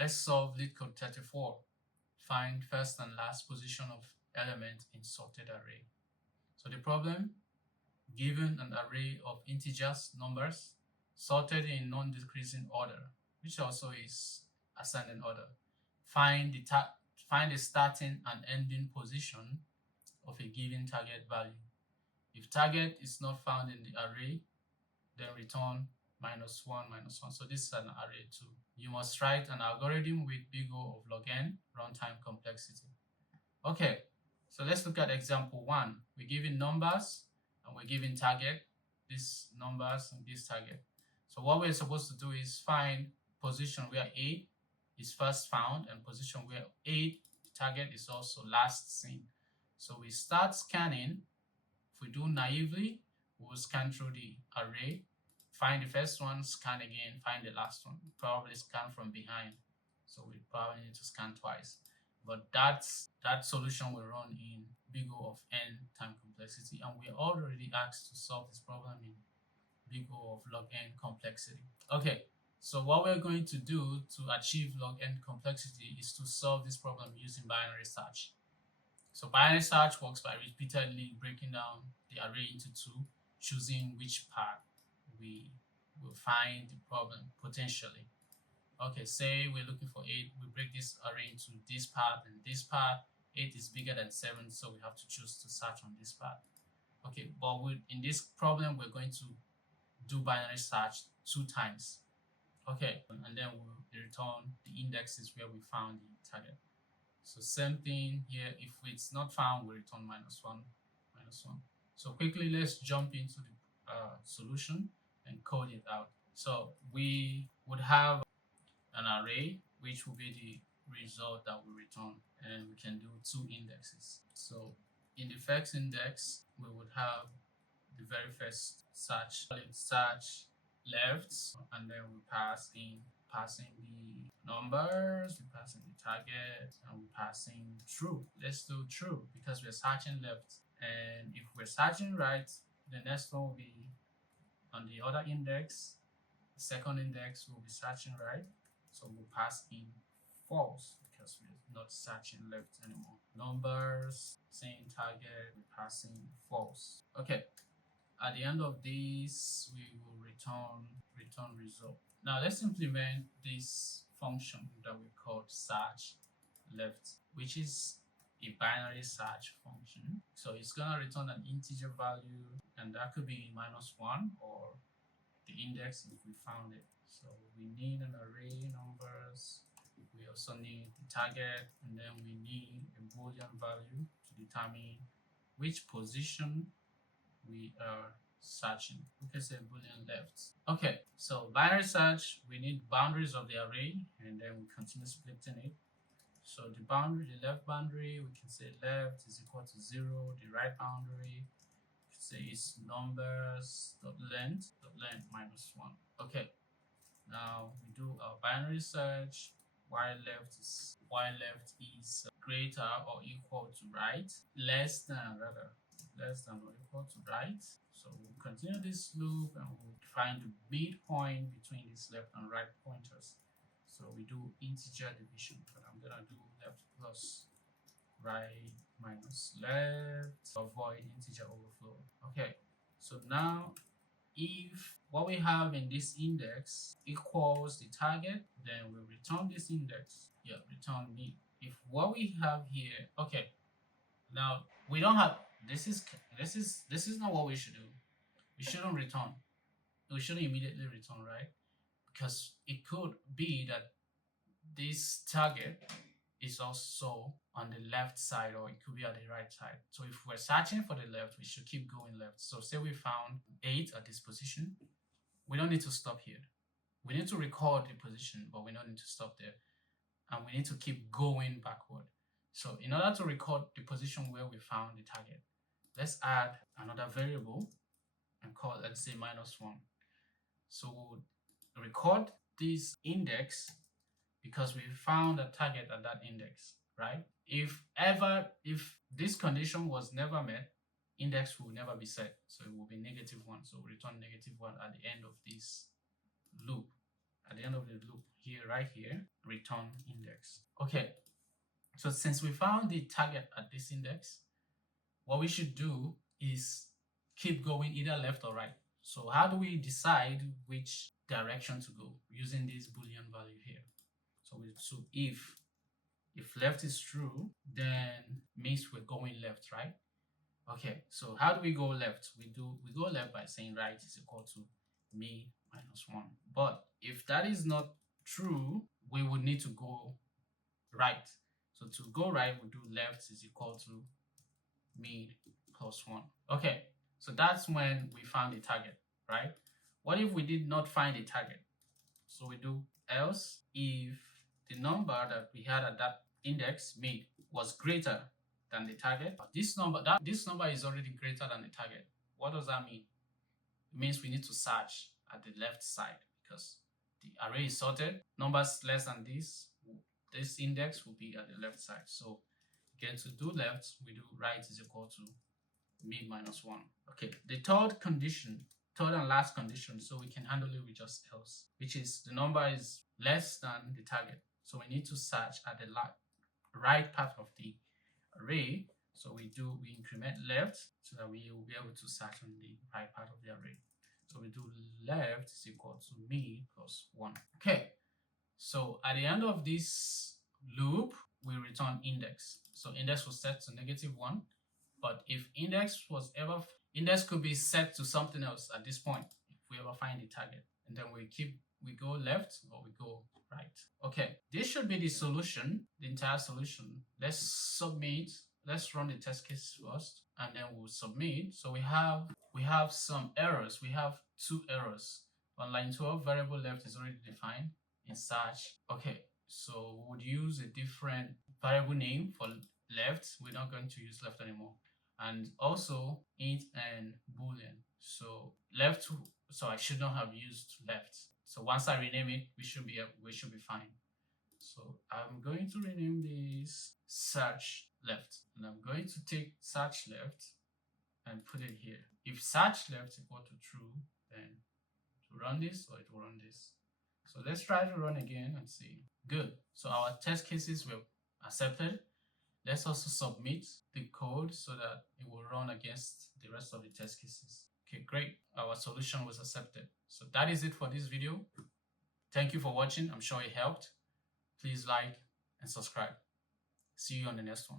Let's solve Leetcode 34. Find first and last position of element in sorted array. So the problem, given an array of integers, numbers, sorted in non-decreasing order, which also is ascending order. Find the starting and ending position of a given target value. If target is not found in the array, then return -1, -1. So this is an array too. You must write an algorithm with big O of log n runtime complexity. Okay, so let's look at example 1. We're given numbers and we're given target, these numbers and this target. So what we're supposed to do is find position where A is first found and position where A, the target, is also last seen. So we start scanning. If we do naively, we will scan through the array, find the first one, scan again, find the last one. Probably scan from behind. So we probably need to scan twice. But that solution will run in big O of n time complexity, and we're already asked to solve this problem in big O of log n complexity. Okay, so what we're going to do to achieve log n complexity is to solve this problem using binary search. So binary search works by repeatedly breaking down the array into two, choosing which part we will find the problem potentially. Okay, say we're looking for 8, we break this array into this part and this part. 8 is bigger than 7, so we have to choose to search on this part. Okay, but in this problem, we're going to do binary search 2 times. Okay, and then we'll return the indexes where we found the target. So same thing here, if it's not found, we return -1, -1. So quickly, let's jump into the solution and code it out. So we would have an array, which will be the result that we return, and we can do 2 indexes. So in the first index, we would have the very first search left, and then we passing the numbers, we passing the target, and we passing true. Let's do true because we're searching left, and if we're searching right, the next one will be on the other index. The second index will be searching right, so we'll pass in false because we're not searching left anymore. Numbers, same target, we're passing false. Okay, at the end of this, we will return result. Now let's implement this function that we call search left, which is a binary search function. So it's gonna return an integer value, and that could be -1 or the index if we found it. So we need an array numbers. We also need the target, and then we need a boolean value to determine which position we are searching. We can say boolean left. Okay, so binary search, we need boundaries of the array, and then we continue splitting it. So the left boundary, we can say left is equal to 0. The right boundary, we can say is numbers length -1. Okay, now we do our binary search. While left is greater or equal to right, less than or equal to right. So we'll continue this loop and we'll find the midpoint between these left and right pointers. So we do integer division, but I'm gonna do left plus right minus left to avoid integer overflow. Okay, so now if what we have in this index equals the target, then we return this index. Yeah, return mid. If what we have here, okay, now we don't have this is not what we should do. We shouldn't return. We shouldn't immediately return, right? Because it could be that this target is also on the left side, or it could be on the right side. So if we're searching for the left, we should keep going left. So say we found 8 at this position, we don't need to stop here. We need to record the position, but we don't need to stop there. And we need to keep going backward. So in order to record the position where we found the target, let's add another variable and call, let's say, -1. So we'll record this index because we found a target at that index, right? If this condition was never met, index will never be set. So it will be -1. So we return -1 at the end of this loop. at the end of the loop here, right here, return index. Okay, so since we found the target at this index, what we should do is keep going either left or right. So how do we decide which direction to go using this boolean value here? So if left is true, then means we're going left, right? Okay, so how do we go left? We go left by saying right is equal to me minus 1. But if that is not true, we would need to go right. So to go right, we do left is equal to me plus 1. Okay, so that's when we found the target, right? What if we did not find a target? So we do else if the number that we had at that index made was greater than the target. This number is already greater than the target. What does that mean? It means we need to search at the left side because the array is sorted. Numbers less than this index will be at the left side. So again, to do left, we do right is equal to me minus 1. Okay, the third and last condition, so we can handle it with just else, which is the number is less than the target. So we need to search at the right part of the array. So we increment left so that we will be able to search on the right part of the array. So we do left is equal to me plus 1. Okay, so at the end of this loop, we return index. So index was set to -1, but if index could be set to something else at this point if we ever find the target, and then we go left or we go right. Okay, this should be the solution, the entire solution. Let's run the test case first, and then we'll submit. So we have some errors. We have 2 errors. On line 12, variable left is already defined in search. Okay, so we would use a different variable name for left. We're not going to use left anymore. And also int and boolean. So I should not have used left. So once I rename it, we should be fine. So I'm going to rename this search left, and I'm going to take search left and put it here. If search left equal to true, then to run this or it will run this. So let's try to run again and see. Good. So our test cases were accepted. Let's also submit the code so that it will run against the rest of the test cases. Okay, great. Our solution was accepted. So that is it for this video. Thank you for watching. I'm sure it helped. Please like and subscribe. See you on the next one.